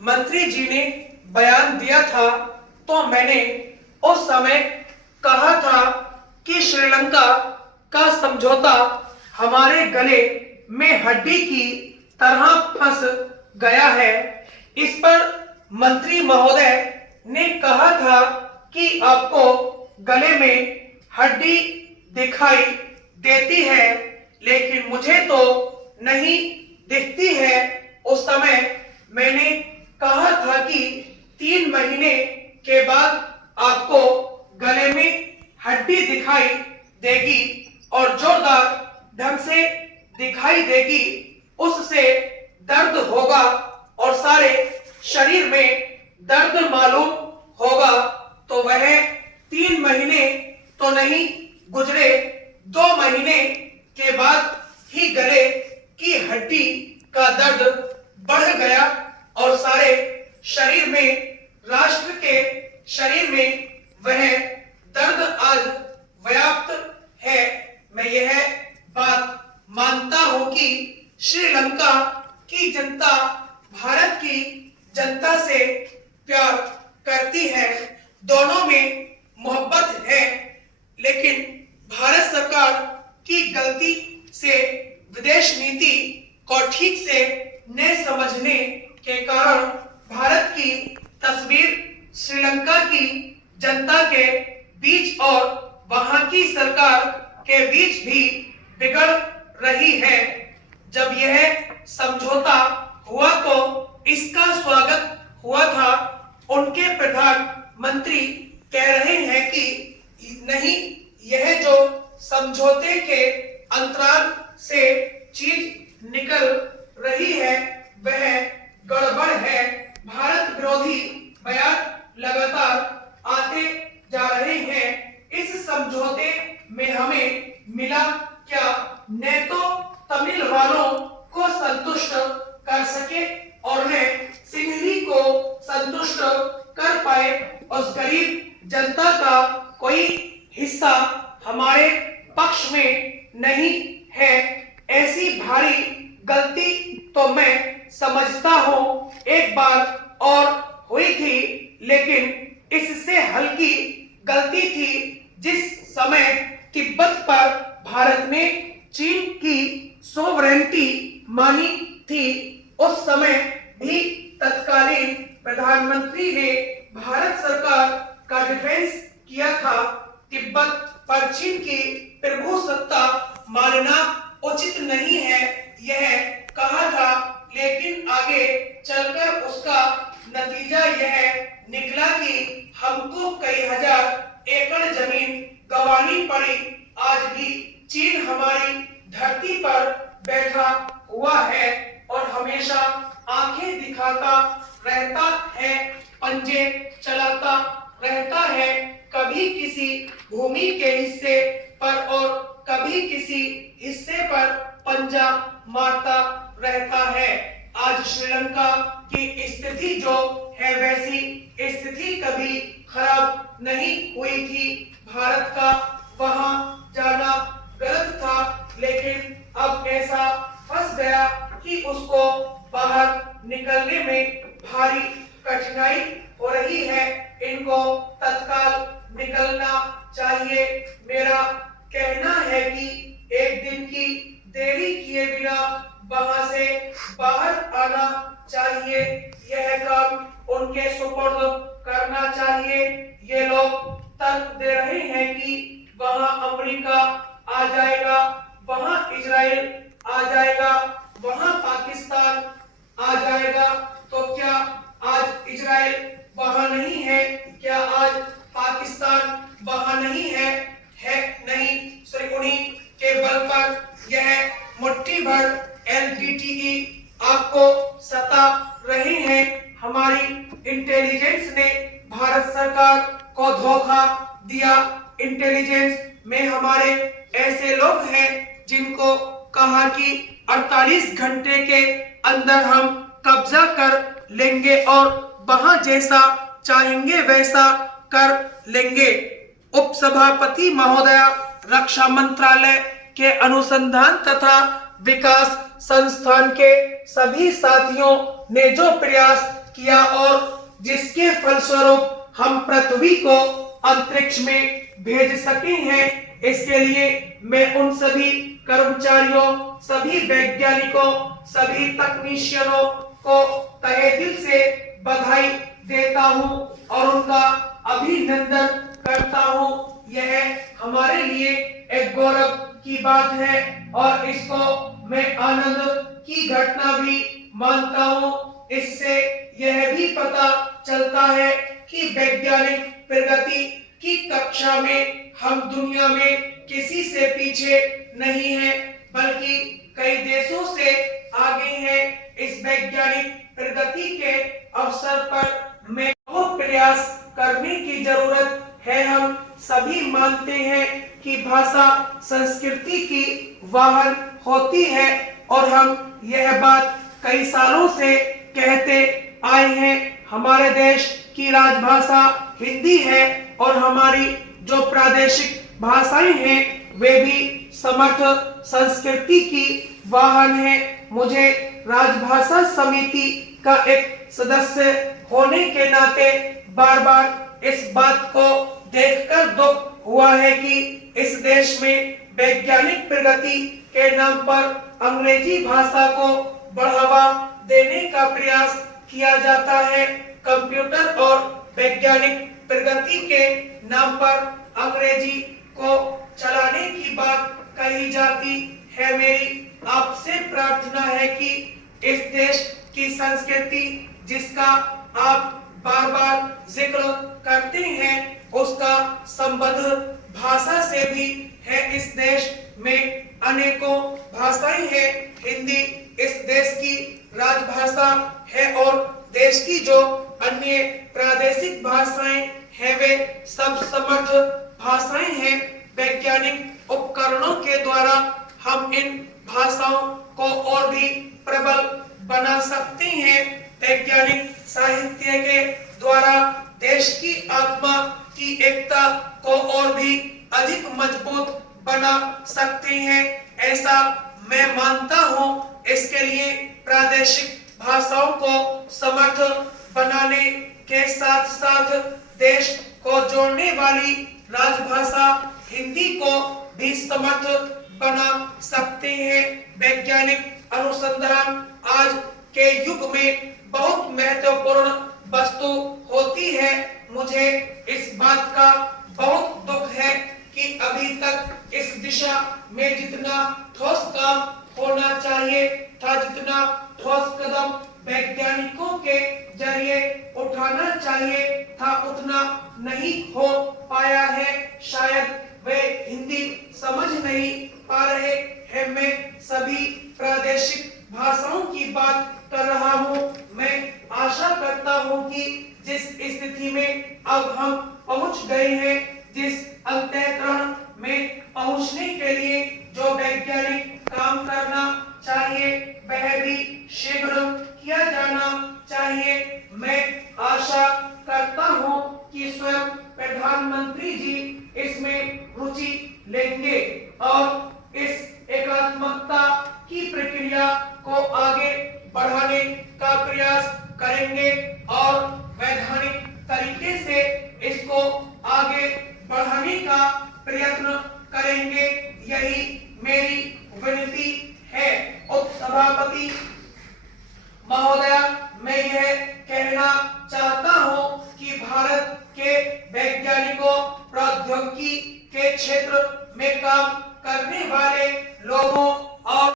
मंत्री जी ने बयान दिया था तो मैंने उस समय कहा था कि श्रीलंका का समझौता हमारे गले में हड्डी की तरह फंस गया है। इस पर मंत्री महोदय ने कहा था कि आपको गले में हड्डी दिखाई देती है, लेकिन मुझे तो नहीं दिखती है। उस समय मैंने कहा था कि 3 महीने के बाद आपको गले में हड्डी दिखाई देगी और जोरदार ढंग से दिखाई देगी। उससे दर्द होगा और सारे शरीर में दर्द मालूम होगा। तो वह 3 महीने तो नहीं गुजरे, 2 महीने के बाद ही गले की हड्डी का दर्द बढ़ गया और सारे शरीर में, राष्ट्र के शरीर में वह दर्द आज व्याप्त है। मैं यह बात मानता हूं कि श्रीलंका की जनता भारत की जनता से प्यार करती है, दोनों में मोहब्बत है, लेकिन भारत सरकार की गलती से विदेश नीति को ठीक से न समझने के कारण भारत की तस्वीर श्रीलंका की जनता के बीच और वहां की सरकार के बीच भी बिगड़ रही है। जब यह समझौता हुआ तो इसका स्वागत हुआ था। उनके प्रधानमंत्री कह रहे हैं कि नहीं, यह जो समझौते के अंतराल से चीज निकल रही है वह गड़बड़ है। भारत विरोधी बयान लगातार आते जा रहे हैं। इस समझौते में हमें मिला क्या? न तो तमिल वालों को संतुष्ट कर सके और न सिंहली को संतुष्ट कर पाए। उस गरीब जनता का कोई हिस्सा हमारे पक्ष में नहीं है। ऐसी भारी गलती तो मैं समझता हूं एक बार और हुई थी, लेकिन इससे हल्की गलती थी जिस समय तिब्बत पर भारत ने चीन की सोवरेनिटी मानी थी। उस समय भी तत्कालीन प्रधानमंत्री ने भारत सरकार का डिफेंस किया था। तिब्बत पर चीन की प्रभुसत्ता मानना उचित नहीं है, यह कहा था, लेकिन आगे चलकर उसका नतीजा यह निकला कि हमको कई हजार एकड़ जमीन गंवानी पड़ी। आज भी चीन हमारी धरती पर बैठा हुआ है और हमेशा आंखें दिखाता रहता है, पंजे चलाता रहता है, कभी किसी भूमि के हिस्से पर और कभी किसी हिस्से पर पंजा मारता रहता है। आज श्रीलंका की स्थिति जो है वैसी स्थिति कभी खराब नहीं हुई थी। भारत का वहां जाना गलत था, लेकिन अब ऐसा फंस गया कि उसको बाहर निकलने में भारी कठिनाई हो रही है। इनको तत्काल निकलना चाहिए। मेरा कहना है कि एक दिन की देरी किए बिना वहां से बाहर आना चाहिए। यह काम उनके सुपुर्द करना चाहिए। ये लोग तर्क दे रहे हैं कि वहां अमेरिका आ जाएगा, वहां इजराइल आ जाएगा, वहां पाकिस्तान आ जाएगा। तो क्या आज इजराइल वहां नहीं है? क्या आज पाकिस्तान वहां नहीं है? नहीं। सिर्फ उन्हीं के बल पर यह मुट्ठी भर LTTE आपको सता रहे हैं। हमारी इंटेलिजेंस ने भारत सरकार को धोखा दिया। इंटेलिजेंस में हमारे ऐसे लोग हैं जिनको कहा कि 48 घंटे के अंदर हम कब्जा कर लेंगे और वहां जैसा चाहेंगे वैसा कर लेंगे। उपसभापति महोदया, रक्षा मंत्रालय के अनुसंधान तथा विकास संस्थान के सभी साथियों ने जो प्रयास किया और जिसके फलस्वरूप हम पृथ्वी को अंतरिक्ष में भेज सके हैं। इसके लिए मैं उन सभी कर्मचारियों, सभी वैज्ञानिकों, सभी तकनीशियनों को तहे दिल से बधाई देता हूं और उनका अभिनंदन करता हूं। यह हमारे लिए एक गौरव की बात है और इसको मैं आनंद की घटना भी मानता हूं। इससे यह भी पता चलता है कि वैज्ञानिक प्रगति की कक्षा में हम दुनिया में किसी से पीछे नहीं हैं, बल्कि कई देशों से आगे हैं। इस वैज्ञानिक प्रगति के अवसर पर मैं बहुत प्रयास करने की जरूरत है। हम सभी मानते हैं कि भाषा संस्कृति की वाहन होती है और हम यह बात कई सालों से कहते आए हैं। हमारे देश की राजभाषा हिंदी है और हमारी जो प्रादेशिक भाषाएं हैं वे भी समर्थ संस्कृति की वाहन है। मुझे राजभाषा समिति का एक सदस्य होने के नाते बार बार इस बात को देखकर दुख हुआ है कि इस देश में वैज्ञानिक प्रगति के नाम पर अंग्रेजी भाषा को बढ़ावा देने का प्रयास किया जाता है। कंप्यूटर और वैज्ञानिक प्रगति के नाम पर अंग्रेजी को चलाने की बात कही जाती है। मेरी आपसे प्रार्थना है कि इस देश की संस्कृति जिसका आप बार बार जिक्र करते हैं उसका संबंध भाषा से भी है। इस देश में अनेकों भाषाएं हैं। हिंदी इस देश की राजभाषा है और देश की जो अन्य प्रादेशिक भाषाएं हैं वे सब समर्थ भाषाएं हैं। वैज्ञानिक उपकरणों के द्वारा हम इन भाषाओं को और भी प्रबल बना सकते हैं। वैज्ञानिक साहित्य के द्वारा देश की आत्मा की एकता को और भी अधिक मजबूत बना सकते हैं, ऐसा मैं मानता हूं। इसके लिए प्रादेशिक भाषाओं को समर्थ बनाने के साथ साथ देश को जोड़ने वाली राजभाषा हिंदी को भी समर्थ बना सकते हैं। वैज्ञानिक अनुसंधान आज के युग में बहुत महत्वपूर्ण वस्तु होती है। मुझे इस बात का बहुत दुख है कि अभी तक इस दिशा में जितना ठोस काम होना चाहिए था, जितना ठोस कदम वैज्ञानिकों के जरिए उठाना चाहिए था, उतना नहीं हो पाया है। शायद वे हिंदी समझ नहीं पा रहे हैं। मैं सभी प्रादेशिक भाषाओं की बात कर रहा हूं। मैं आशा करता हूं कि जिस स्थिति में अब हम पहुंच गए हैं, जिस अंतःकरण में पहुंचने के लिए जो वैज्ञानिक काम करना चाहिए वह भी शीघ्र किया जाना चाहिए। मैं आशा करता हूं कि स्वयं प्रधानमंत्री जी इसमें रुचि लेंगे और इस एकात्मकता की प्रक्रिया को आगे बढ़ाने का प्रयास करेंगे और वैधानिक तरीके से इसको आगे बढ़ाने का प्रयत्न करेंगे। यही मेरी विनती है। उपसभापति महोदया, मैं यह कहना चाहता हूं कि भारत के वैज्ञानिकों प्रौद्योगिकी के क्षेत्र में काम